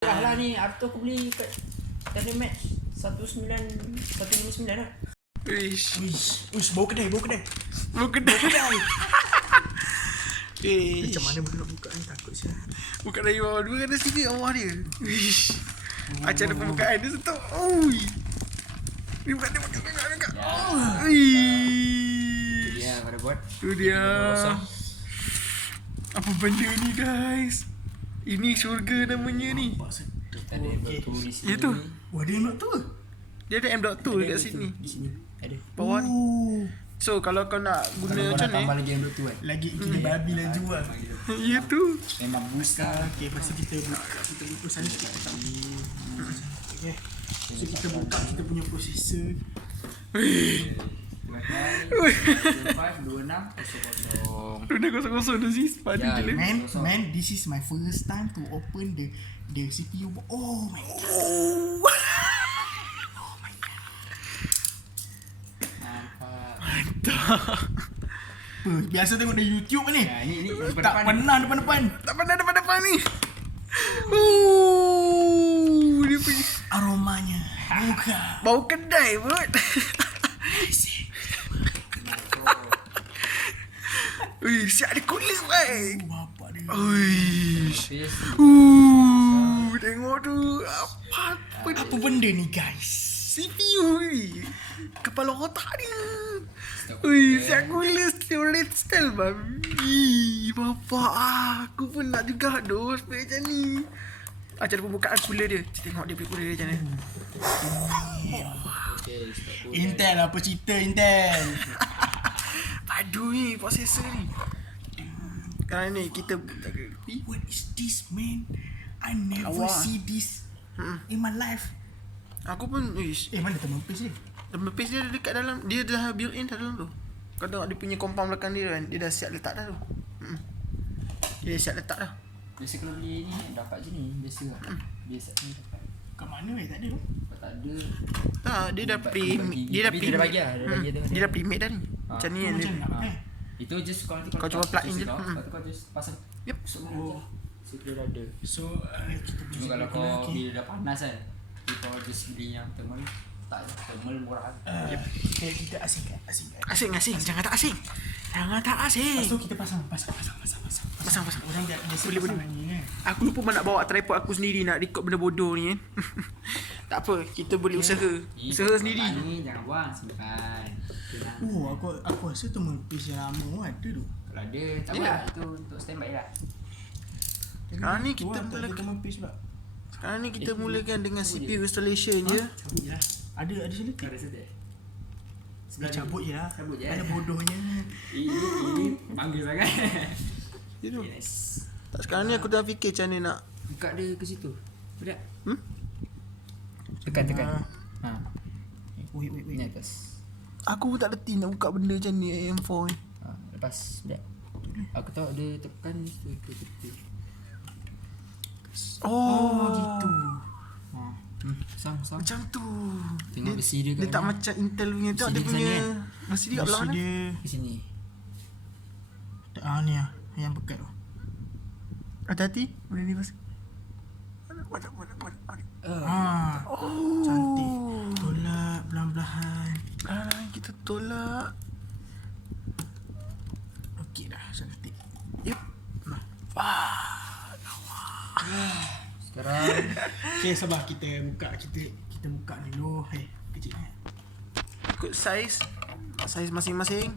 Lah ni, Arto aku beli kat Tele Match 159 lah. Uish, bawa kedai. Macam Macam mana boleh nak buka ni, takut saya. Buka dari bawah dua ada sikit bawah dia. Wish. Acara pembukaan dia sentuh. Oi. Dia buka. Ya, pada buat. Tu dia. Apa benda ni guys? Ini syurga namanya ni. Ada M.2 di sini. Itu. Wah, dia nak tu ke? Dia ada M.2 dekat sini. Di sini. Ada. Bawah ni. So kalau kau nak guna Kalau kau macam nak tambah ni. lagi M.2 kan. Lagi gila babi lah jual. Ya tu. Memang buka. Okay, lepas tu kita buka sana sikit. Okay. So kita buka kita punya processor. 26 Tu dah kosong-kosong tu sis. Padu Ya, je lah. Man, this is my first time to open the CPU. Oh my god. Biasa tengok dari YouTube ni. Ya, ini Tak pernah depan-depan. Tak pandai depan-depan ni. Dia pergi. Aromanya. Buka. Bau kedai pun. Ui, siap ada cooler baik. Bapak dia. Ui. Tengok tu. Apa benda ni guys? CPU ni. Kepala otak dia. Ui, siap cooler storage style babi. Bapak aku pun nak juga dos spray macam ni. Cara pembukaan cooler dia. Tengok dia punya cooler dia macam mana. Intel apa cerita Intel? Padu ni processor ni. Sekarang ni kita What is this man? I never Awak. see this in my life. aku pun wish. Mana teman page ni? Dalam paste dia dekat dalam. Dia dah built in dalam tu. Kau tengok dia punya compound belakang dia kan. Dia dah siap letak dah tu. Dia dah siap letak dah. Biasa kalau beli ni dapat je ni. Biasa lah. Biasa ni dapat. Kat mana tak ada tu? Kalau tak ada. Tak, dia dah pre Bagi- dia dah tapi pre dia dah bagi lah, dia bagi tu. Dia dah pre-made dah ni. Macam ni kan dia. Macam nak pakai. Itu just kau nanti Kau cuma plug in je. Lepas tu kau just pasang. Yep. Masuk mana je. So dia dah ada. So kita Cuma kalau kau bila dah panas kan. Jadi kau just beli yang thermal. Tak je. Thermal murah. kita asingkan. Asing. Jangan tak asing. Jangan tak asing. Lepas tu kita pasang. Pasang. Orang biasa Boleh. pasang ni kan. Aku lupa nak bawa tripod aku sendiri nak record benda bodoh ni kan. Tak apa, kita boleh usaha. Usaha sendiri. Ni jangan buang. Simpan. Tenang. Aku rasa tu page yang lama ada tu. Kalau ada tak Dia apa lah. dah. Itu untuk standby lah. Sekarang ni kita tak ada mulakan. teman page pula. Sekarang ni kita mulakan dengan CPU installation je. Cabut je lah. Ada sini. Kau rasa tak? Cabut je lah. Cabut je. Ada bodohnya. Ini bangga sangat. Itu. Yes. Tak, sekarang ni aku dah fikir macam mana nak. Buka dia ke situ. Berat. Hmm? Tekan. Ha. Wait. Ni atas. Aku tak reti nak buka benda macam ni AM4 ni. Ha, lepas berat. Aku tahu dia tekan tu. Oh, gitu. Ha. Sang. macam tu. Tengok besi dia kat Dia tak mana? macam Intel punya tu. Besi Dia dia punya sana besi dia kat belah mana? dia. Di sini. Ni lah. Yang pekat tu. Hati-hati. Benda ni pasal. Cantik. Tolak perlahan-lahan. Kita tolak. Okey dah, cantik. Yep. Sekarang Okay, sabar kita buka buka dulu. Kecil ni. Ikut saiz masing-masing.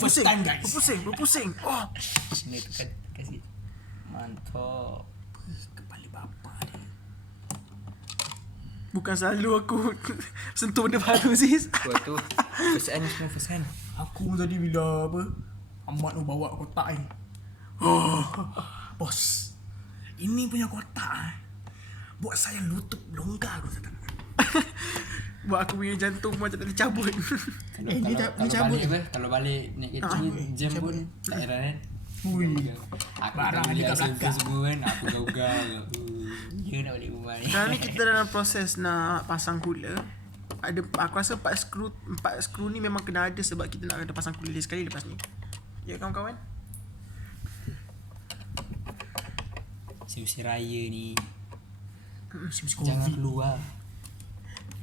First time guys. Berpusing. Oh, sini tekan kasih. Mantap. Kepala bapa dia. bukan selalu aku sentuh benda baru sis. Buat tu first hand. Aku tadi bila Ahmad tu bawa kotak ni. Bos. Ini punya kotak buat saya lutut longgar tu tak. Buat aku punya jantung macam tak dicabut. Dia cabut. Kalau balik naik kereta jam pun tak heran kan. Ui. Aku Barang tak ada kat biasa belakang. semua kan. Aku gau-gau. Dia nak balik rumah ni. Sekarang ni kita dalam proses nak pasang cooler. Aku rasa 4 skru ni memang kena ada sebab kita nak ada pasang cooler sekali lepas ni. Ya kawan-kawan? Si raya ni Sim jangan COVID. keluar.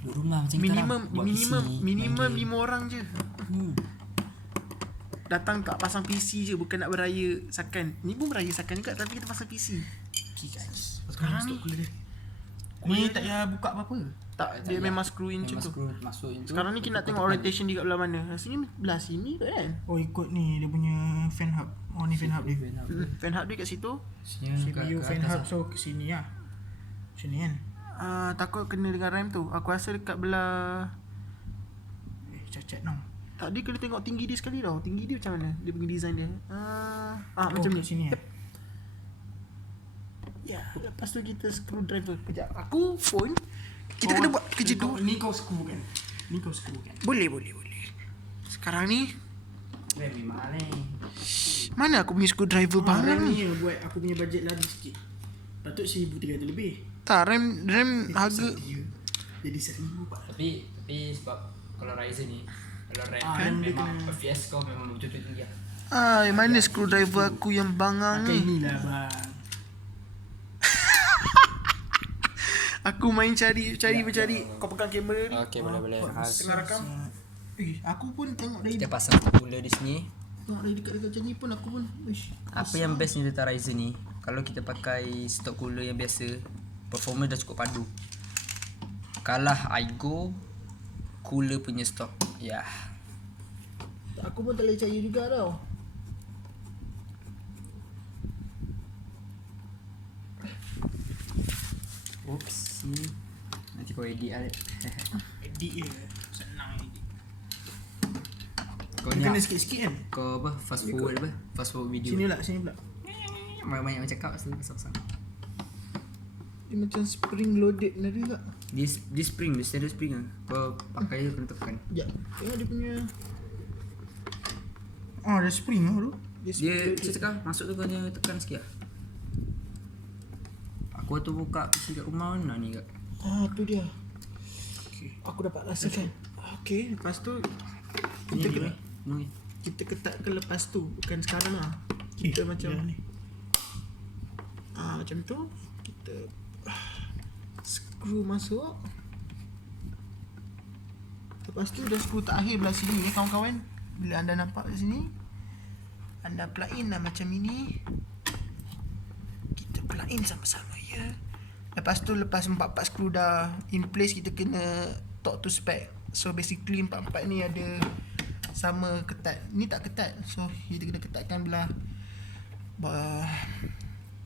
Duduk rumah macam Minimum buat minimum PC, minimum main game. 5 orang je. Datang tak pasang PC je, bukan nak beraya sakan. Ni pun beraya sakan juga tapi kita pasang PC. Okay guys. Sekarang ni ni tak payah buka apa-apa. Tak, dia memang screw in macam Memang tu. screw masuk in tu. Sekarang ni kita nak tengok orientation dia kat belah mana. Sini belah sini tu kan. Oh ikut ni dia punya fan hub. Oh ni fan hub dia. Fan hub dia kat situ. CPU fan hub so ke sini lah. Sini kan. Takut kena dengan RAM tu. Aku rasa dekat belah Cacat tau. tak, dia kena tengok tinggi dia sekali tau. Tinggi dia macam mana? Dia punya design dia. Macam Oh, ni. sini eh. Ya, lepas tu kita screwdriver. Kejap. Aku pun kita kena buat kerja dua. Ni kau screw kan. Ni kau screw kan. Boleh. Sekarang ni Mahal ni. mana aku punya screwdriver bang? RAM ni buat aku punya bajet lari sikit. Patut 1,300 lebih. Tak, RAM harga Dia jadi 1,000 pak. Tapi sebab kalau Ryzen ni, kalau RAM RAM dia memang kena- FPS kau memang betul-betul tinggi lah. mana screwdriver aku yang bangang Pakai ni? ni lah bang. Aku main cari. Kau pegang kamera ni. Okay, boleh. Tengah rakam. Aku pun tengok dari Kita pasang cooler di sini. tengok dari dekat-dekat macam ni pun aku pun Apa yang best ni tentang Ryzen ni, kalau kita pakai stok cooler yang biasa, performance dah cukup padu. Kalah Aigo cooler punya stok. Ya. Aku pun tak boleh percaya juga tau. Oops. Nanti kau edit lah. edit je. Senang edit. Kau Dia ni kena sikit-sikit kan. kau apa? Fast forward video. Sini pula. Banyak cakap pasal. Dia macam spring loaded lah dia tak? Dia spring, dia standard spring lah. Kau pakai je kena tekan. Sekejap. Tengok dia punya. Ada spring lah tu. Dia macam cakap masuk tu kau hanya tekan sikit lah. Aku tu buka PC kat rumah mana ni kat. Tu dia. Aku dapat rasakan. Okay, lepas tu Ni kita ni. kita ketatkan lepas tu, bukan sekarang lah. Kita macam ni. macam tu kita screw masuk. Lepas tu dah screw terakhir belah sini ya kawan-kawan. Bila anda nampak kat sini, anda plug in lah macam ini. Kita plug in sama-sama ya. Lepas tu lepas 4 screw dah in place, kita kena talk to spec. So basically 4 ni ada sama ketat. Ni tak ketat. So kita kena ketatkan belah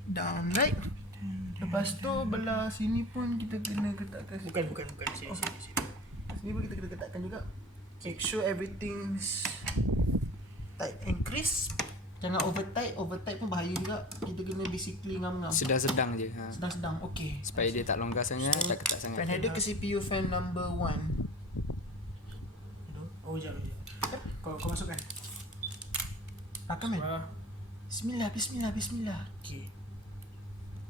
down right. Lepas tu belah sini pun kita kena ketatkan. Bukan. Sini. Sini pun kita kena ketatkan juga. Make sure everything's tight and crisp. Jangan over tight pun bahaya juga. Kita kena basically ngam-ngam. Sedang-sedang je. Ha. Sedang-sedang, okay. Supaya dia tak longgar sangat, tak ketat sangat. Fan header ke CPU fan number 1. Oh jap. Kau masukkan. Rakam kan? Bismillah. Okey.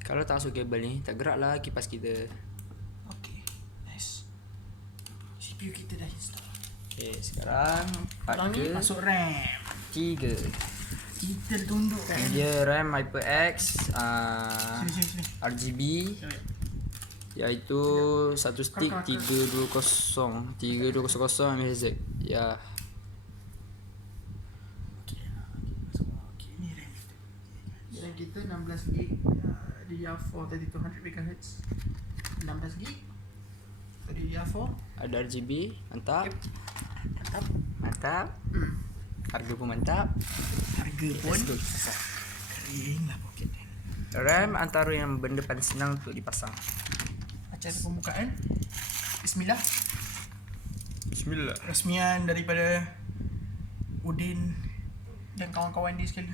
Kalau tak masuk kabel ni, tak gerak lah kipas kita. Okay, nice. CPU kita dah install. Okay, sekarang part Sekarang ni ke Masuk RAM. 3. Kita tundukkan. Dia RAM HyperX Sini. RGB, iaitu satu stick 320 mHz. Ya. Ni RAM. Dan kita 16 gig DDR4 3200 MHz. 16 gig DDR4. Ada RGB, mantap. Mantap. Hmm. Harga pun mantap. Harga pun Let's go. kering lah poket ni. RAM antara yang benda paling senang untuk dipasang. Acara pembukaan. Bismillah. Bismillah. Rasmian daripada Udin. Dan kawan-kawan dia sekali.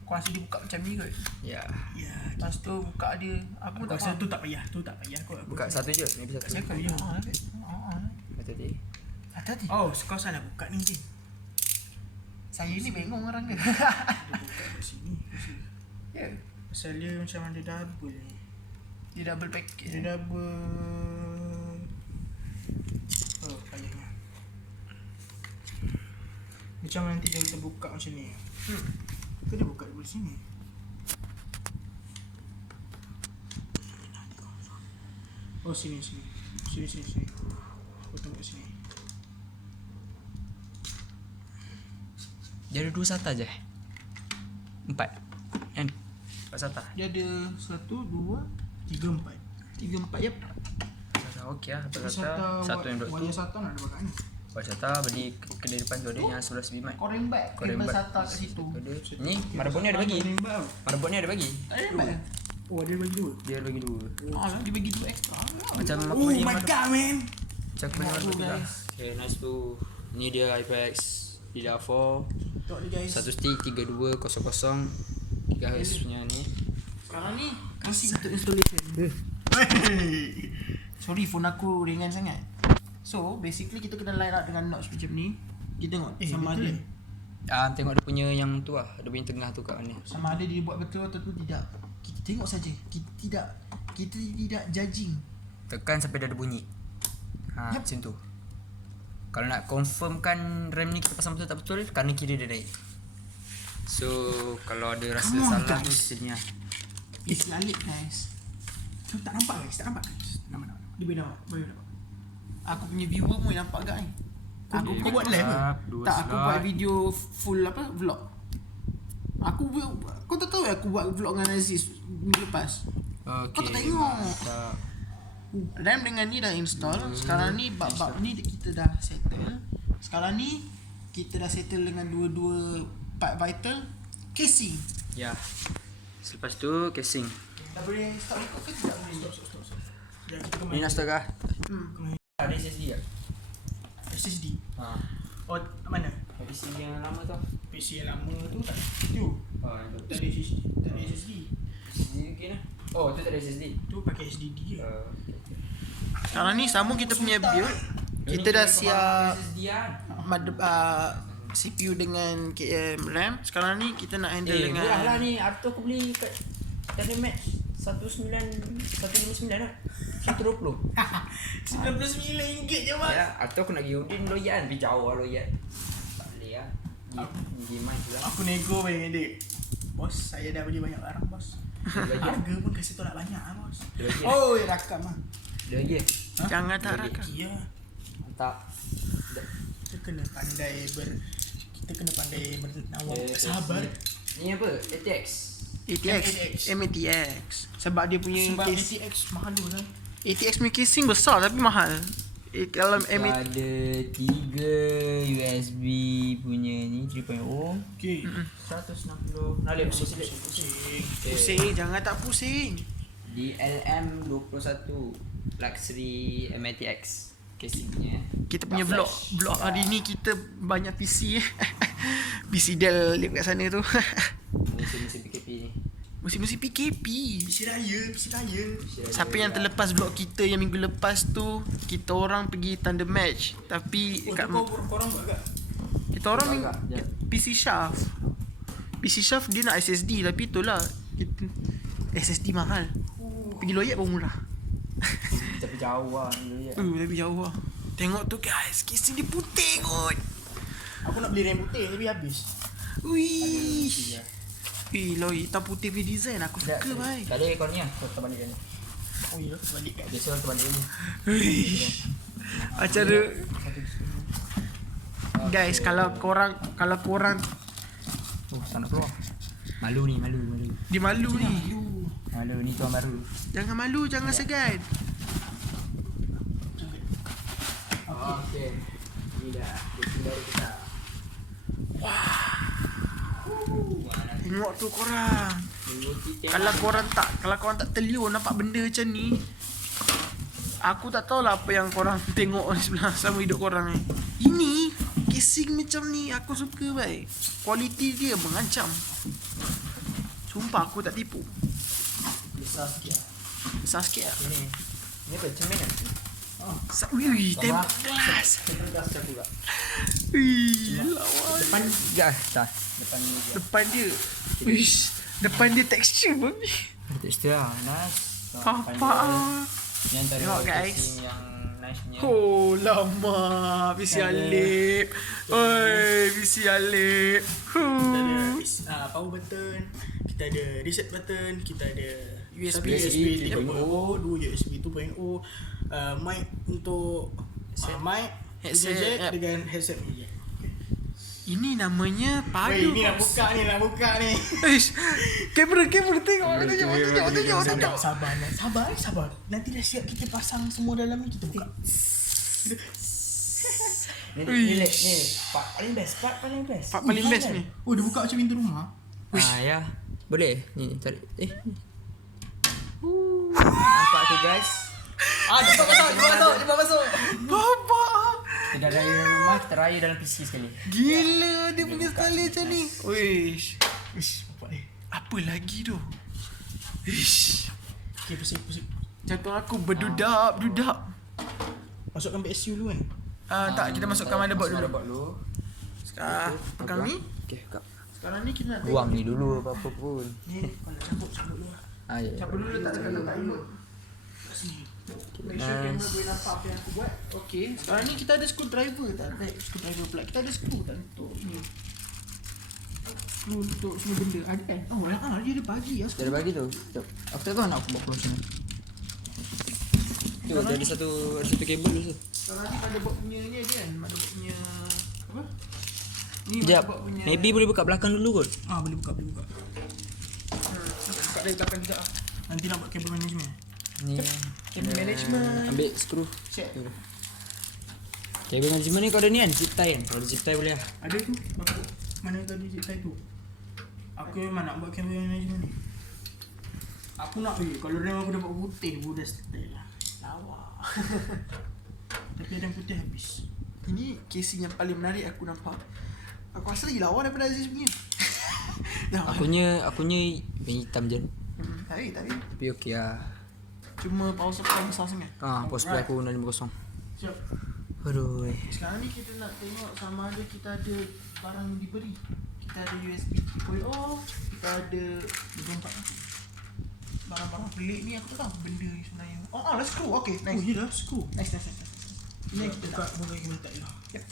Aku rasa dia buka macam ni kot. Ya. Ya. Lepas tu buka dia. Aku Aku tak rasa faham. tu tak payah. Aku Buka satu je, maybe satu. Cakap je. Tadi. Hati-hati. Oh, kau salah buka ni je. Saya ni bengong orang dia. Dia buka kat sini. Ya. Pasal dia macam ada double ni. Dia double package. Dia double. Oh, payahnya. Macam nanti dia terbuka macam ni. Kau dah buka dulu sini. Oh sini. Sini. Aku tengok sini. Dia ada 2 SATA je. 4. Kan? 4 SATA. Dia ada 1, 2, 3, 4. 3, 4 ya. SATA okey lah. 4 SATA. Satu yang duduk wayar tu. SATA nak ada bakat ni. Buat SATA beli kedai depan tu ada yang 11 bimat. Koreng bag, kabel SATA kat situ. Ada. Ni motherboard ni ada bagi. Koreng bag. Motherboard ni ada bagi. Ada bag. Oh, dia bagi 2. Dia ada bagi 2. Alah, dia bagi 2 extra. Macam aku Oh beli my god, man. Macam aku beli Tengok motherboard tu, tu lah. guys. Okay, nice tu. Ni dia HyperX DDR4. Tengok dia guys. Satu stick 3200 GHz punya ni. Sekarang ni kasih untuk installation. Sorry, phone aku ringan sangat. So, basically kita kena line up dengan notch macam ni. Kita tengok sama ada Tengok dia punya yang tu lah. Dia punya tengah tu kat mana. sama ada dia buat betul atau tidak. Kita tengok saja. Kita tidak judging. Tekan sampai dah ada bunyi. Yup. Macam tu. Kalau nak confirmkan RAM ni kita pasang betul tak betul, kanan kiri dia naik. So kalau ada rasa Come on, salah tu guys. sini lah. It's lalit guys. Tak nampak guys. Nampak. Dia boleh nampak. Aku punya viewer pun nampak agak ni. Aku Okay, buat dua live slot, dua tak aku slot. buat video full vlog. Kau tak tahu aku buat vlog dengan Aziz minggu lepas. Okay. tak tengok? Tak. RAM dengan ni dah install. Sekarang ni bab-bab ni kita dah settle. Sekarang ni kita dah settle dengan dua-dua part vital. Casing. Ya. Selepas tu casing. Dah boleh start record ke tidak boleh? Stop. Sekejap, kita Ni nak start kah? kemain Ada SSD tak? SSD. Ha. Oh, mana? PC yang lama tu. PC yang lama tu tak. Tu. Yang tu. Tak ada SSD. Tak ada SSD. SSD mungkin lah. Oh, tu tak ada SSD. Tu pakai SSD je. Okay. Sekarang ni sambung kita punya build. Kita dah siap SSD kan? CPU dengan KM RAM. Sekarang ni kita nak handle dengan murah lah ni. Hari tu aku beli kat Tandem Match 159 lah. 120. RM99 je mas. Ya, atau aku nak pergi Udin Loyan, pergi jauh lah Loyan. Tak boleh lah. Pergi main tu lah. Aku nego dengan dia. Bos, saya dah beli banyak barang bos. Harga pun kasih tolak banyak lah bos. Dia lagi. Oh, rakam lah. Dia lagi. Jangan tak rakam. Ya. Mantap. Kita kena pandai bernawang. Sabar. Ni apa? ATX. ATX. MATX. Sebab dia punya Sebab case. ATX mahal tu kan. ATX punya casing besar tapi mahal. Kalau Kita MATX ada 3 USB punya ni 3.0. Okay. 160. Nak lihat pusing. pusing, jangan tak pusing. DLM 21 Luxury MATX casingnya. Kita punya vlog hari ni kita banyak PC PC Dell live kat sana tu. Musim PKP ni. Musim-musim PKP. PC raya. Siapa yang terlepas vlog kita yang minggu lepas tu, kita orang pergi Thunder Match. Tapi Oh, kat korang buat kat? kita orang Agak, jap. PC Shaft. PC Shaft dia nak SSD tapi itulah kita, SSD mahal. Pergi Loyat pun murah. Tapi jauh lah ni. Lebih jauh lah. Tengok tu guys, casing dia putih kot. Aku nak beli rem putih tapi habis. Wih. Loi, hitam putih punya design aku suka baik. Tak ada aircon ni lah. Kau terbalik kan. Oh ya, balik kat. Biasa orang terbalik ni. Acara guys, kalau korang Oh, tak nak keluar. Malu ni. dia malu ni. Malu ni tuan baru. Jangan malu, jangan segan. Okey. Ni dah. Casing baru kita. Tengok tu korang. Kalau korang tak terliur nampak benda macam ni, aku tak tahulah apa yang korang tengok di sebelah sama hidup korang ni. Ini casing macam ni aku suka baik. Kualiti dia mengancam. Sumpah aku tak tipu. Besar sikit lah. Besar sikit lah. Ni apa? Cermin kan? Wih, tembak kelas. Gas macam tu tak? Wih, lawa. Depan gas dah. Depan ni je. Depan dia. Wish, depan dia texture babi. Tekstur lah. Nice. Apa? Ni antara Tengok, guys. casing yang nice punya. Oh lama PC Alip. Oi PC Alip. Kita ada power button, kita ada reset button, kita ada USB 3.0, 2 USB 2.0, mic untuk mic, Headset, jack yep. dengan headset ni. Ini namanya Weh, padu. ni nak buka ni. Ish, kamera tengok. Tunjuk. Sabar. Nanti dah siap kita pasang semua dalam ni, kita buka. Ni part paling best. Part paling best ni. Oh, dia buka macam pintu rumah. Ya. Boleh. Ni tarik. Nampak tu guys. Cepat masuk. Bapa. Kita dah raya dalam rumah, kita raya dalam PC sekali. Gila dia punya style macam ni. Wish. Bapak ni. Apa lagi tu? Ish. Okay, pusing. Jantung aku berdudap. Masukkan PSU dulu kan. Tak, kita masukkan motherboard dulu. dulu. Sekarang pegang ni. Okey, kak. Sekarang ni kita nak Buang ni dulu apa-apa pun. ni kalau cabut dulu lah. Ya. Cabut dulu letak dekat remote. Kat sini. Make sure kamera boleh nampak apa yang aku buat. Okay. Sekarang ni kita ada screwdriver tak? Screwdriver pula. Kita ada screw tak untuk ni. Screw untuk semua benda. Ada kan? Dia ada bagi lah. Dia ada bagi tu. Sekejap. Aku tak tahu nak aku buat close ni. Tu dia ada satu kabel tu. Sekarang ni motherboard punya ni ada kan? Motherboard punya apa? Ni Sekejap. motherboard punya. Maybe boleh buka belakang dulu kot. Boleh buka. Buka dari belakang juga. Nanti nak buat kabel management. Ni. Kabel management. Ambil skru. Set. Kabel management ni kau ada ni kan? Zip tie kan? Kalau ada zip tie boleh lah. Ada tu. Aku mana tadi zip tie tu. Aku memang nak buat kabel management ni. Aku nak kalau rem aku dapat putih pun dah style lah. Lawa. Tapi ada yang putih habis. Ini casing yang paling menarik aku nampak. Aku rasa lagi lawa daripada Aziz punya. Akunya yang hitam je. Tarik. Tapi okey lah. Cuma power supply besar sangat. Power supply aku 650. Siap. Aduh. Sekarang ni kita nak tengok sama ada kita ada barang yang diberi. Kita ada USB 3.0, kita ada 24. Barang-barang pelik ni aku tak tahu benda ni sebenarnya. Lah screw. Okay, nice. Ya dah, screw. Nice. Ini kita buka kita letak je lah. Yep.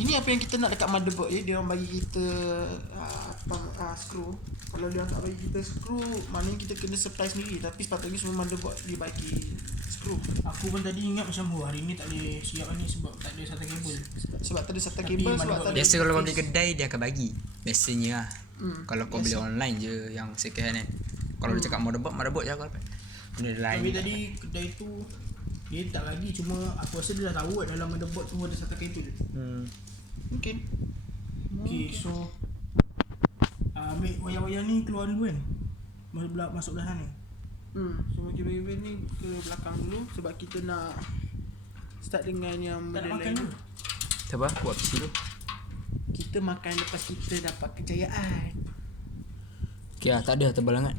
Ini apa yang kita nak dekat motherboard ya. Dia orang bagi kita screw. Kalau dia orang tak bagi kita screw, maknanya kita kena supply sendiri. Tapi sepatutnya semua motherboard dia bagi screw. Aku pun tadi ingat macam hari ni tak boleh siap ni sebab tak ada SATA kabel. Sebab tak ada SATA Tapi kabel, sebab motherboard tak ada. Biasa kalau kau beli kedai dia akan bagi. Biasanya lah. Kalau kau beli biasa. online je yang second hand kan. Kalau dia cakap motherboard je aku dapat. Benda lain. Tapi tadi kedai tu dia tak bagi, cuma aku rasa dia dah tahu dalam motherboard tu ada SATA kabel. Mungkin. Okay, so ambil wayar-wayar ni keluar dulu kan. Masuk belah sana. Semua kabel ni ke belakang dulu sebab kita nak start dengan yang Tak benda nak makan lain. dulu. Apa? Buat PC tu. Kita makan lepas kita dapat kejayaan. Okay lah, tak ada tebal sangat.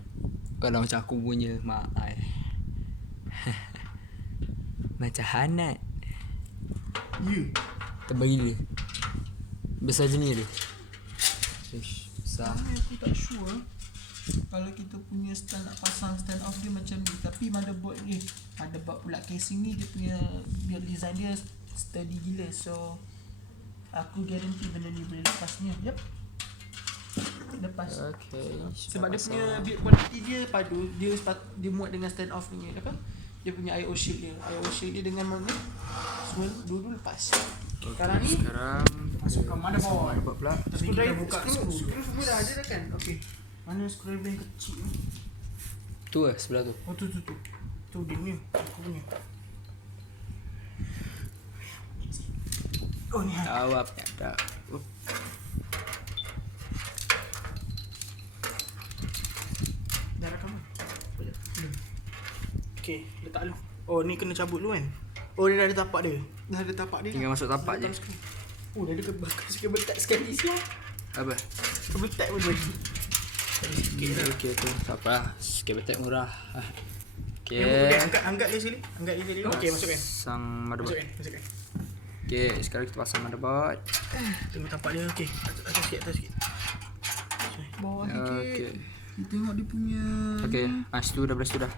Kalau macam aku punya mak ai. Macam Hanat. Ya. Tebal gila. Besar je ni dia. Ish, besar. Tapi aku tak sure kalau kita punya stand nak pasang stand off dia macam ni. Tapi motherboard pula casing ni dia punya build design dia sturdy gila. So aku guarantee benda ni boleh lepasnya. Yep. Lepas. Okay. Sebab dia punya build quality dia padu. Dia muat dengan stand off ni apa? Dia punya IO shield dia. IO shield dia dengan magnet semua dulu lepas. Sekarang ni Sekarang Masukkan motherboard. dapat pula. Tapi kita buka screw. Screw semua dah ada dah kan? Okay. Mana screwdriver yang kecil ni? Tu lah sebelah tu. Oh tu. Tu dia punya. Aku punya. Oh ni. Jawab ya dah. Dah rakam kan? Belum. Okay, letak dulu. Oh ni kena cabut dulu kan? Oh dia dah ada tapak dia. Dah ada tapak dia. Tinggal masuk tapak je. Oh dah ada kabel tag sekali siap. Apa? Kabel tag pun bagi. Okay tu. Tak apa lah. Kabel tag murah. Okay. Okay. Angkat dia sini. Angkat dia sini. Okay masukkan. Pasang motherboard. Masukkan. Okay, sekarang kita pasang motherboard. Tengok tapak dia. Okay. Atas sikit. Bawah sikit. Okay. Kita tengok dia punya. Okay. Situ dah belah situ dah.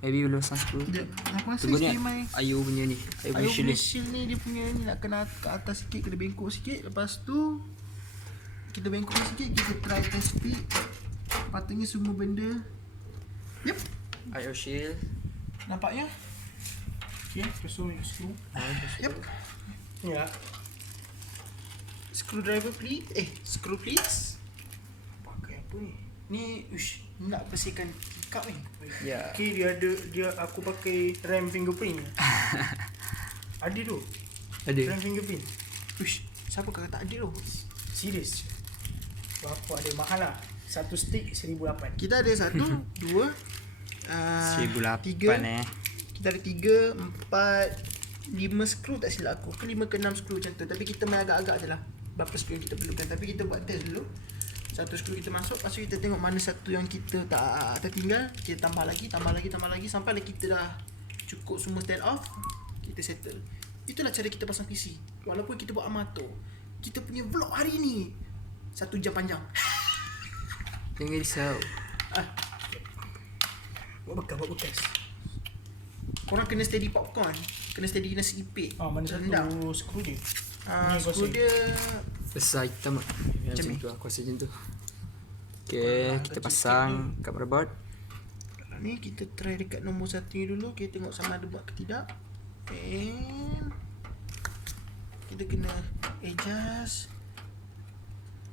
Maybe boleh pasang screw. Sekejap. Aku rasa Tunggu ni istimewa. Ayu punya ni. Ayu punya Ayo shield ni. shield ni dia punya ni nak kena ke atas sikit, kena bengkok sikit. Lepas tu kita bengkok sikit, kita try test fit. Patutnya semua benda. Yep. Ayu shield. Nampaknya? Okay, so you screw. Yep. Ni lah. Screwdriver please. Screw please. Pakai apa ni? Ni ush, nak bersihkan keycap ni. Ya. Okay, aku pakai RAM fingerprint. Ada tu. Ada. RAM fingerprint. Ush, siapa kata tak ada tu? Serius. Berapa ada mahal lah. Satu stick 1,008. Kita ada 1, 2, 1008 3. eh. Kita ada 3, 4, 5 skru tak silap aku. Ke 5 ke 6 skru macam tu. Tapi kita main agak-agak je lah berapa skru yang kita perlukan. Tapi kita buat test dulu. Satu skru kita masuk, lepas tu kita tengok mana satu yang kita tak tertinggal. Kita tambah lagi sampai kita dah cukup semua stand off. Kita settle. Itulah cara kita pasang PC. Walaupun kita buat amatur, kita punya vlog hari ni 1 jam panjang. Jangan risau. Buat bekas. Korang kena steady popcorn, kena steady nasi ipik. Mana rendang. satu skru je. Skru dia Besar hitam macam ni. tu aku rasa macam tu. Okay, kita pasang kat motherboard. ni kita try dekat nombor 1 ni dulu. Kita tengok sama ada buat ke tidak. And kita kena adjust.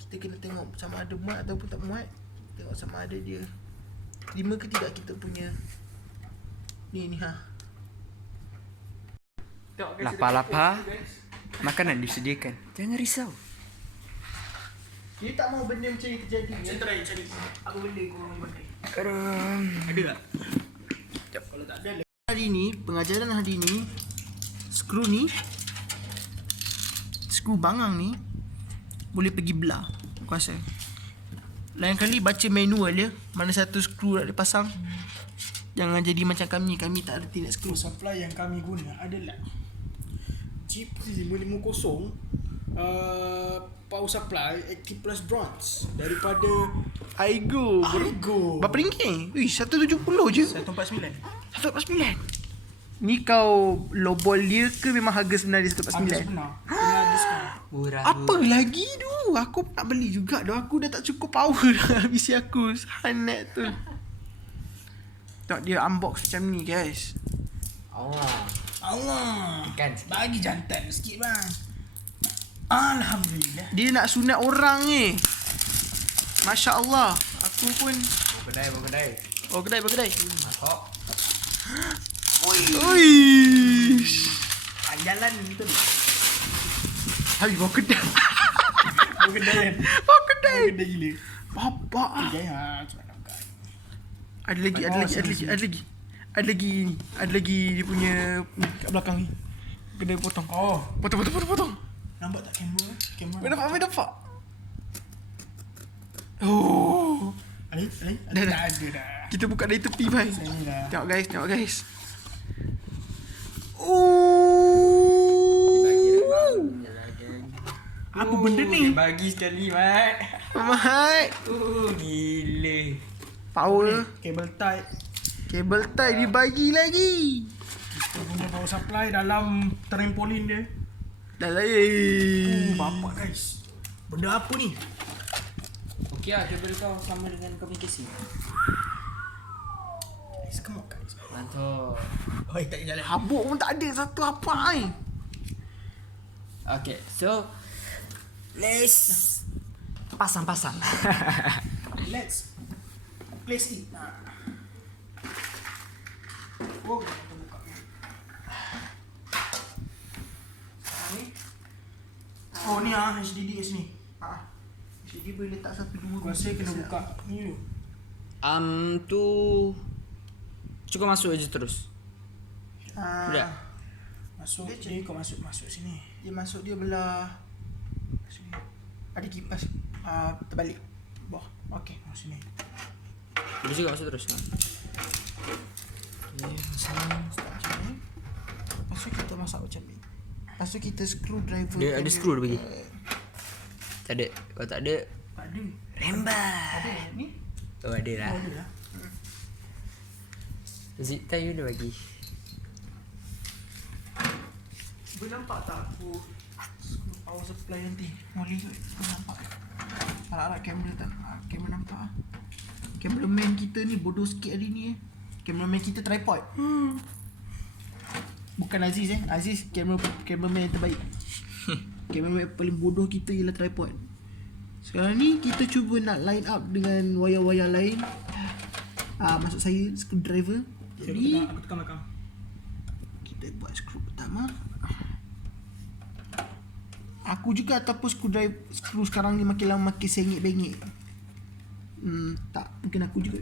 Kita kena tengok sama ada muat ataupun tak muat. Tengok sama ada dia 5 ke tidak kita punya ni ha. Lapa-lapa makanan disediakan. Jangan risau. Dia tak mau benda macam ni terjadi. Saya try cari apa benda korang pakai. Ada tak? Kalau tak ada hari ni, pengajaran hari ni, skru ni, skru bangang ni boleh pergi belah aku rasa. Lain kali baca manual dia, mana satu skru nak dipasang. Jangan jadi macam kami tak ada tindak skru. Supply yang kami guna adalah chip 550 power supply Active Plus Bronze daripada Aigo. Aigo. Berapa ringgit? Wih, 170 je. 149. 149. Ni kau lowball dia ke memang harga sebenar dia 149? Harga sebenar. Kena diskaun. Murah. Apa lagi tu? Aku nak beli juga tu. Aku dah tak cukup power dah PC aku. Sanet tu. Tengok dia unbox macam ni guys. Allah. Kan? Bagi jantan sikit bang. Alhamdulillah. Dia nak sunat orang ni. Masya Allah. Aku pun. Berkedai. Oh kedai. Masuk. Uish. Jalan betul. Habis bawa kedai. Bawa kedai kan? Bawa kedai. Bawa kedai gila. Bapak ah. Jaya. Cuma nak buka. Ada lagi dia punya ni, kat belakang ni. Kedai potong. Oh. Potong. Nampak tak kamera? Boleh nampak. Oh. Ada? Dah. Tak ada dah. Kita buka dari tepi bhai. Sini dah. Tengok guys. Apa benda ni? Bagi sekali, Mat. Mat. Gila. Power. Kabel tight. Kabel tie dibagi lagi. Kita punya power supply dalam trampolin dia. Dah lain. Bapak guys. Benda apa ni? Okey lah, kabel kau sama dengan kau punya casing. Guys, come on guys. Mantap. Oi, tak jalan. Habuk pun tak ada satu apa ni. Okay, so let's pasang. Let's place it. Oh, kita buka. Ni. Oh, ni HDD kat sini. Jadi boleh letak satu dua. Aku rasa kena buka ni dulu. tu cukup masuk aja terus. Udah. Masuk Dia ni, kau masuk sini. Dia masuk dia belah sini. Ada kipas terbalik. Bawah. Okey. Sini. Boleh juga masuk terus. Start macam ni. Lepas tu kita masak macam ni. Lepas tu kita screwdriver. Dia ada screw dia bagi. Tak ada. Kalau tak ada, Tak ada. rembat. Ada ni. Oh, ada lah. Oh, ada lah. Zip tie dia bagi. Boleh nampak tak aku power supply nanti? Molly kot. Boleh nampak. Harap-harap kamera tak. Kamera nampak. Cameraman kita ni bodoh sikit hari ni. Cameraman kita tripod. Bukan Aziz Aziz cameraman yang terbaik. Cameraman paling bodoh kita ialah tripod. Sekarang ni kita cuba nak line up dengan wayar-wayar lain. Maksud saya screwdriver. Jadi Aku tekan belakang. kita buat skru pertama. Aku juga ataupun skru sekarang ni makin lama makin sengit-bengit. Tak, mungkin aku juga.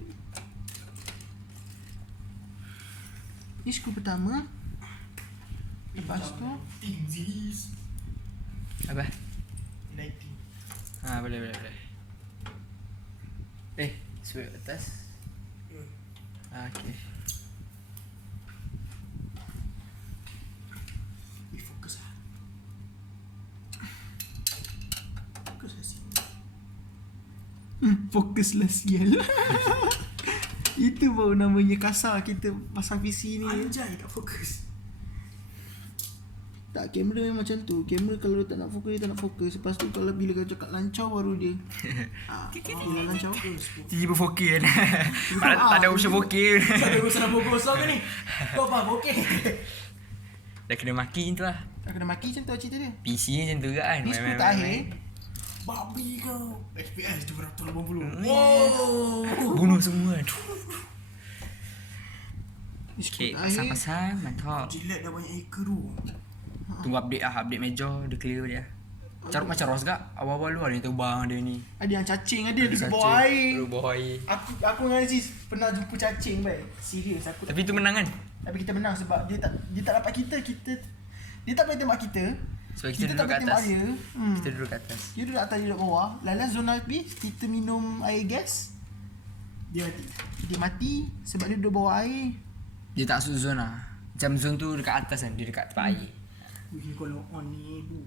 Ni skru pertama. Lepas tu Apa? lighting. Boleh. Sweep atas. Okay. Fokus lah. Fokus lah sial. Fokus lah sial. Itu baru namanya kasar kita pasang PC ni. Anjay tak fokus. Tak, kamera memang macam tu. Kamera kalau dia tak nak fokus, dia tak nak fokus. Lepas tu kalau bila kau cakap lancau baru dia bila lancau Tiba fokus kan. Tak ada usaha fokus. Tak ada urusan apa kosong ke ni? Kau apa okey? Dah kena maki macam tu lah. tak kena maki macam tu lah cerita dia. PC ni macam tu kan. Ni skru terakhir. Babi kau. FPS 280. Bunuh semua. Ni skru Okay, terakhir. pasang-pasang. Mantap. Jilat dah banyak hacker tu. Tunggu update update major. Dia clear dia. Carut macam Ros gak. Awal-awal lu ada yang terbang ada ni. Ada yang cacing, ada yang di bawah air. Di bawah air. Aku dengan Aziz pernah jumpa cacing baik. Serius aku. Tapi tu menang kan? Tapi kita menang sebab dia tak dapat kita dia tak boleh tembak kita. Sebab kita duduk tak kat boleh tembak atas. dia. Kita duduk kat atas. Dia duduk atas, dia duduk bawah. Lalas zona habis, kita minum air gas. Dia mati. Dia mati sebab dia duduk bawah air. Dia tak masuk zone lah. Macam zone tu dekat atas kan. Dia dekat tempat air. Wih kalau on ni bu.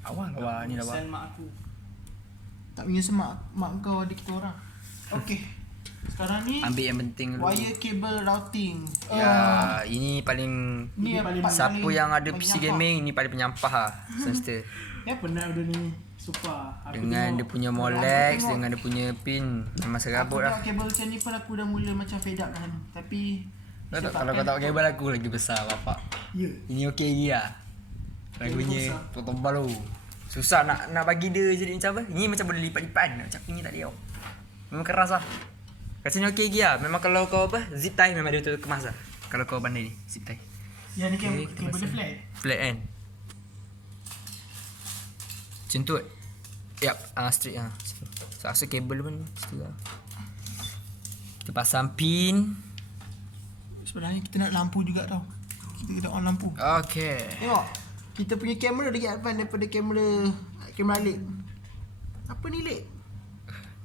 Awal ni lah. Sel mak aku. Tak punya semak mak kau ada kita orang. Okey. Sekarang ni Ambil yang penting dulu. wire cable routing. Ya, ini paling Ni yang paling siapa yang ada paling PC nyampah. gaming ni paling penyampah lah. Semesta. Ya penat udah ni. Super. Aku Dengan dia tengok. punya Molex, dengan dia punya pin. Memang serabut Aku lah. tengok kabel macam ni pun aku dah mula macam fed up kan. Tapi Kalau kau tahu kabel aku lagi besar bapak. Ya. Ini okey lagi lah. Lagunya besar. tebal tu. Susah nak bagi dia jadi macam apa. Ini macam boleh lipat-lipat. Macam aku ni tak ada tau. Memang keras lah. Rasanya okey lagi lah. Memang kalau kau apa, zip tie memang dia betul kemas lah. Kalau kau pandai ni, zip tie. Yang ni kabel kita kabel dia pasang. flat. Flat kan. Macam tu. Yap, straight lah. So, rasa kabel pun situ lah. Kita pasang pin. sebenarnya kita nak lampu juga tau. Kita kena on lampu. Okay. Tengok. Kita punya kamera lagi advance daripada kamera Alik. Apa ni Lik?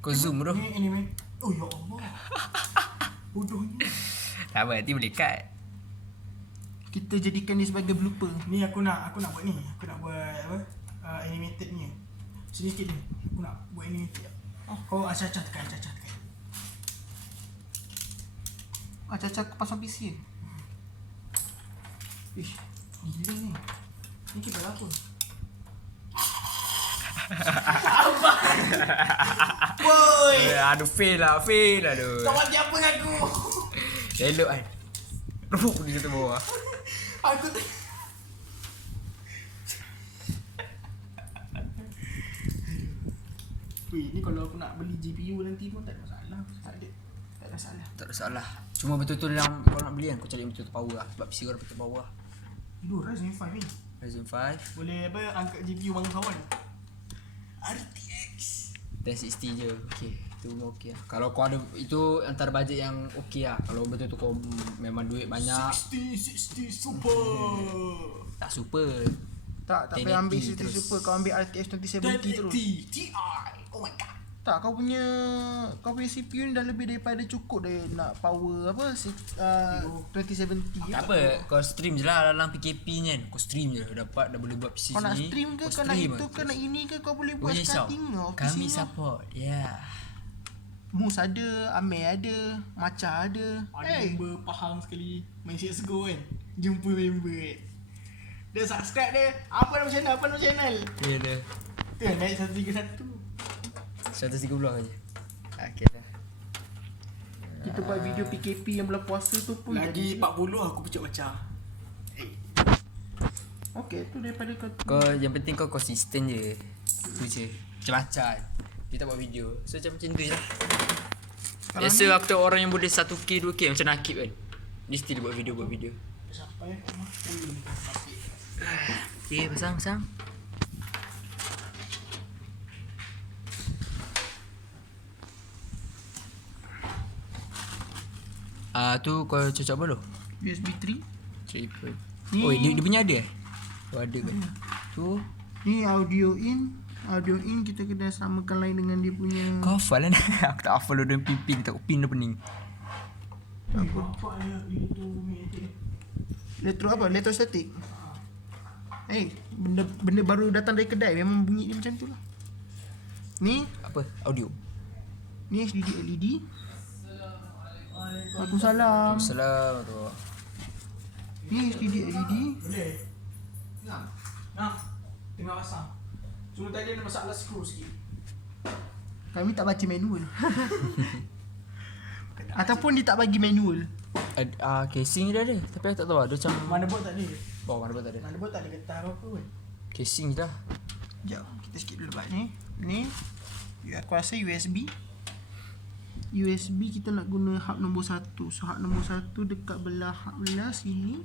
Kau zoom bro. Ni anime. Oh ya Allah. Bodohnya. Tak apa, nanti boleh cut. Kita jadikan ni sebagai blooper. Ni aku nak buat ni. Aku nak buat apa? Animated ni. Sini sikit ni. Aku nak buat animated. Kau acah-acah tekan. Caca aku pasang PC. Ish, gila ni. Ni kita apa? Woi, Aduh, fail lah. Aduh. kau mati apa dengan aku? Elok kan. Rupuk dia tu bawah. Aku tu. Weh, ni kalau aku nak beli GPU nanti pun tak ada masalah. Tak ada masalah. Tak ada salah. Cuma betul-betul yang kau nak beli kan, kau cari yang betul-betul power lah. Sebab PC kau dah betul power lah. Dulu Ryzen 5 ni. Ryzen 5 Boleh apa angkat GPU bang kawan. RTX 1060 je. Okay, itu okey lah. Kalau kau ada itu antara bajet yang okey lah. Kalau betul-betul kau memang duit banyak, 60 super. tak super. Tak 1080 payah ambil CT terus. Super, kau ambil RTX 2070 terus. TI. Oh my god. Tak, kau punya CPU ni dah lebih daripada cukup dia nak power apa 2070. Tak apa, kau stream je lah dalam PKP ni kan. Kau stream je dah boleh buat PC Kau nak sini. stream ke, kau nak itu ke, nak ini ke, kau boleh buat Boleh sekarang sound. tengok Kami PC kau. support. Ya. Yeah. Mus ada, Amir ada, Macha ada. Ada member faham sekali main CSGO kan. Jumpa member kan. Dia subscribe dia. Apa nama channel? Apa nama channel? Ya dah. Tu kan naik 131. 130 aja. Okey dah. Kita buat video PKP yang bulan puasa tu pun Lagi 40 aku pecah baca. Okey, tu daripada kau. Kau yang penting kau konsisten je. Tu je. Macam-macam. Dia tak buat video. So macam tu je lah. Biasa aku tengok orang yang boleh 1k 2k macam Nakib kan. Dia still buat video. Sampai rumah. Okay, pasang. Tu kau cocok apa tu? USB 3. Triple. Ni- Oh, dia punya ada eh? Oh, ada kan? Tu Ni audio in. Audio in kita kena samakan lain dengan dia punya. kau hafal kan? Aku tak hafal dia pin tak pin dia pening. Bapak dia itu meja. Elektro apa? Elektrostatik. Benda baru datang dari kedai memang bunyi dia macam tu lah. Ni Apa? Audio. Ni HDD LED. Waalaikumsalam. Salam tu. Ni HDD LED. Boleh. Nah. Tengah pasang. Cuma tadi ada masalah skru sikit. Kami tak baca manual. Ataupun dia tak bagi manual. Casing dia ada. Tapi aku tak tahu ada macam Mana buat tak ada? oh, mana tak ada. Mana buat tak ada getah apa pun. Casing je lah. Sekejap, kita skip dulu buat ni. Ni aku rasa USB. USB kita nak guna hub nombor 1. So hub nombor 1 dekat belah hub belah sini.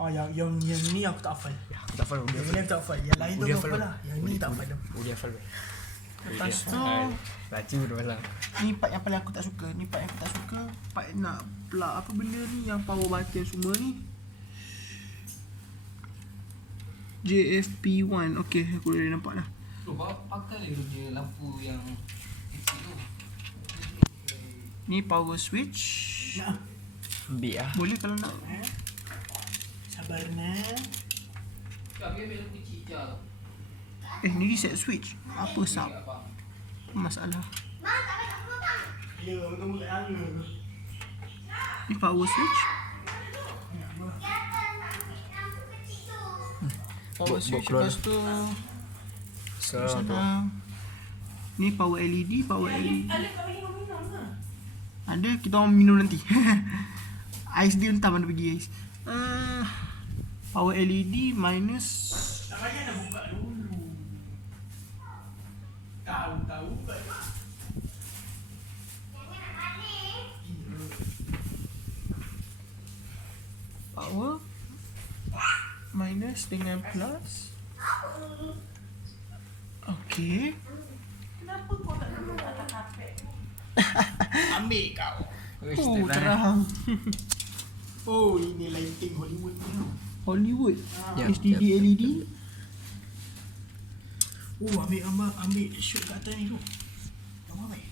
Yang ni aku tak hafal. Ya, aku tak hafal. Yang ni aku tak hafal. Yang lain tu Udah aku hafal hafal lah. Yang ni tak hafal dah. Dia hafal. Lepas tu Baca tu masalah. ni part yang paling aku tak suka. Ni part yang aku tak suka. Part nak plug apa benda ni yang power button semua ni. JFP1. Okey, aku dah nampak dah. Tu pakai dia punya lampu yang kecil tu. Ni power switch. Nah, Ambil lah. Boleh kalau nak. sabar nah. Tak ambil lampu kecil je. Ni reset switch. Apa sub? Apa? Masalah. Ya, kamu tak nyala. Ni power switch. Power Bawa switch keluar. lepas tu Salam tu. sana. Ni power LED, power LED. Ada kita orang minum nanti. Ais dia entah mana pergi guys. Power LED minus. Tak payah nak buka dulu. Tahu buka. Power minus dengan plus. Okay. Ambil kau. Terang. Oh, ini lighting Hollywood ni. Hollywood. Ya, HDD ya. LED. Oh, ambil shoot kat atas ni tu. Apa baik?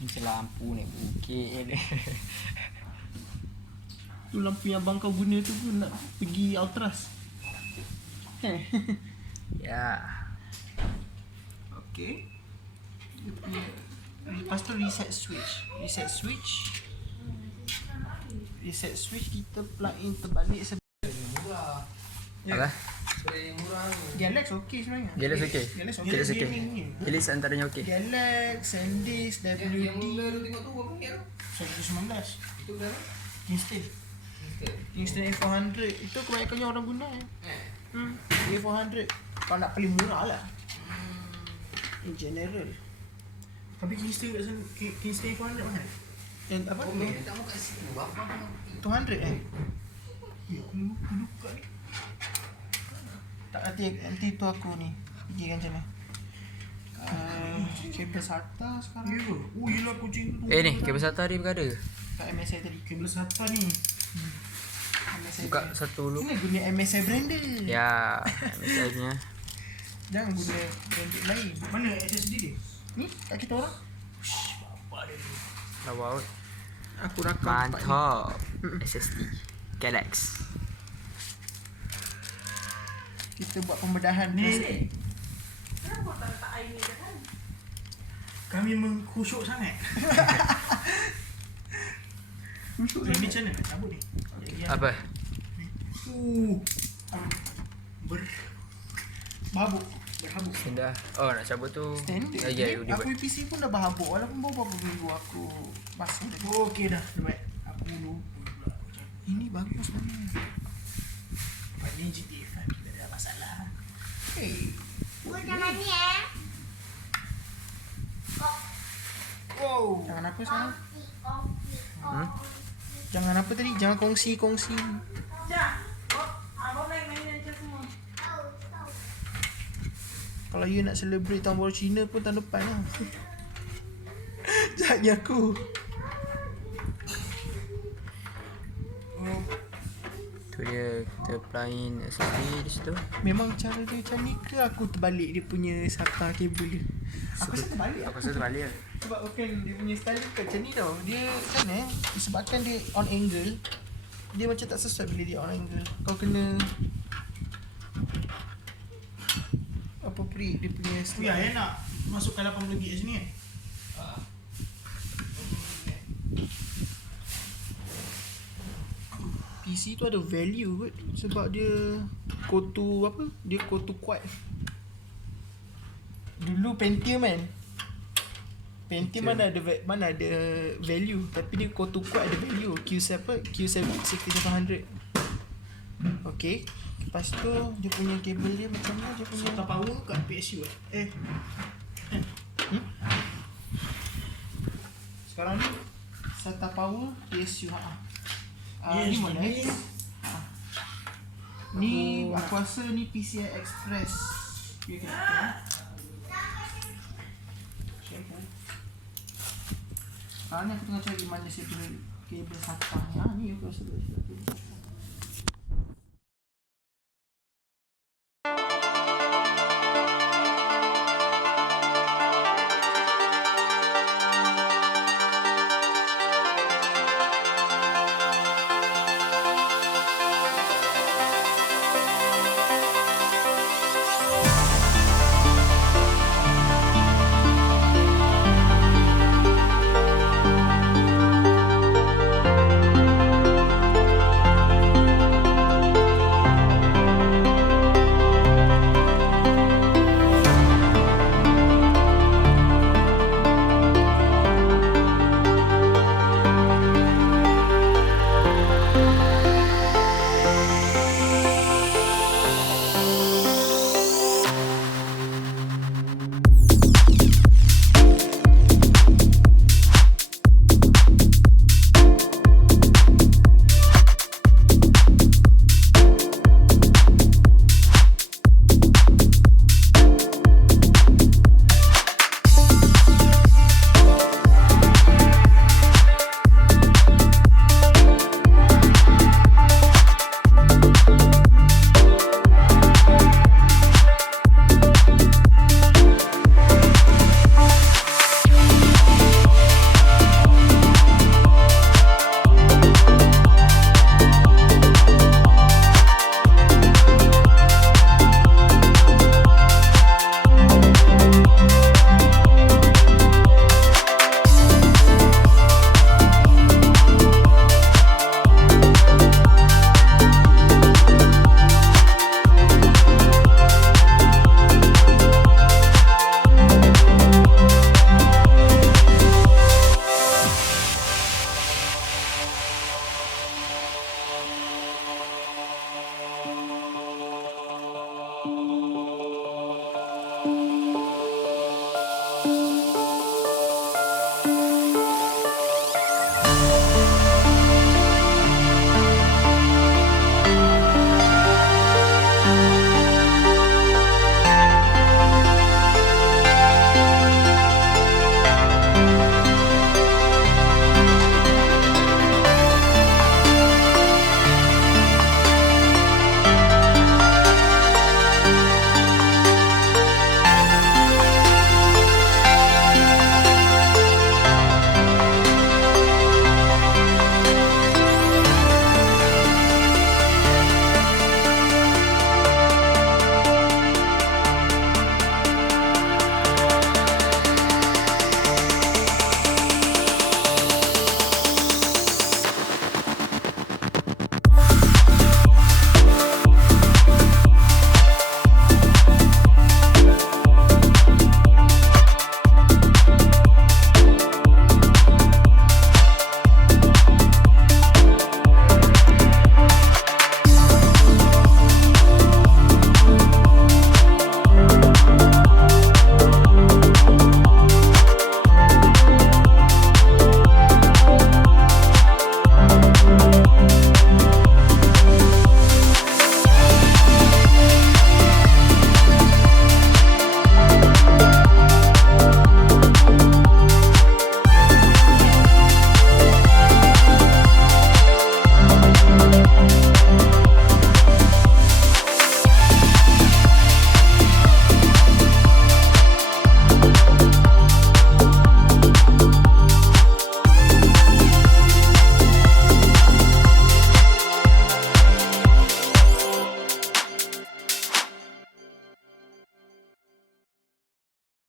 Macam lampu ni bukit dia. Tu lampu yang abang kau guna tu pun nak pergi Ultras. Ya. Okay. Lepas tu reset switch. Reset switch kita plug in terbalik Murah. Apa? Spray yang murah tu. Galax okey sebenarnya. Galax okey. Galax okey. Galax okey. gaming ni. Galax antaranya okey. Galax, SanDisk, Yang WD, mula tu tengok tu berapa ringgit tu? 119. Itu berapa? Kingston. Kingston A400 itu kebanyakannya orang guna A400 kalau nak paling murah lah in general. Tapi Kingston kat sana, Kingston 400 mana? Yang apa? Oh, dia tak mau kat situ. Berapa? 200 Ya, aku lupa ni. Tak nanti tu aku ni fikirkan macam mana. Kabel SATA sekarang Ya ke? Oh, yelah kucing tu. Ni kabel SATA dia berada. kat MSI tadi. Kabel SATA ni. MSI Buka brand. satu dulu. Ini guna MSI branded. Ya, misalnya. Jangan guna branded lain. Mana SSD dia? Ni kat kita orang. Bapak dia tu. Lawa. Aku rakam tempat ni. Mantap. SSD. Galax. Kita buat pembedahan Ni. Kami mengkhusyuk sangat. Khusyuk ni macam mana nak cabut ni? Jadi, Apa? Berhabuk. Berhabuk. Dah. Oh, nak cabut tu. Standard. Lagi Ni aku aku punya PC pun dah berhabuk walaupun baru beberapa minggu aku pasang tadi. Okey dah. Baik. Aku lupa pula. Ini bagus mana? Ini GTA 5 tidak ada masalah. Hey. Jangan ni eh. Wow. Jangan apa sekarang? Hmm? Jangan apa tadi? Jangan kongsi-kongsi. Kalau you nak celebrate tahun baru Cina pun tahun depan lah. Jangan aku. Tu dia kita plain SSD di situ. Memang cara dia macam ni ke aku terbalik dia punya SATA kabel dia? Aku rasa terbalik. Aku rasa terbalik lah. Sebab bukan dia punya style dia bukan macam ni tau. Dia kan disebabkan dia on angle, dia macam tak sesuai bila dia on angle. Kau kena appropriate dia punya style. Ya, nak masukkan 80 gig sini kan? PC tu ada value kot sebab dia core 2 apa? Dia core 2 quad. Dulu Pentium kan. Pentium mana ada value tapi dia core 2 quad ada value. Q7 6700. Okey. Lepas tu dia punya kabel dia macam mana dia punya SATA power kat PSU sekarang ni SATA power PSU Yes, ni mana yes. Ni aku rasa ni PCI Express. Dia kata sekarang ni aku tengah cari mana saya punya kabel SATA. Ni aku rasa boleh.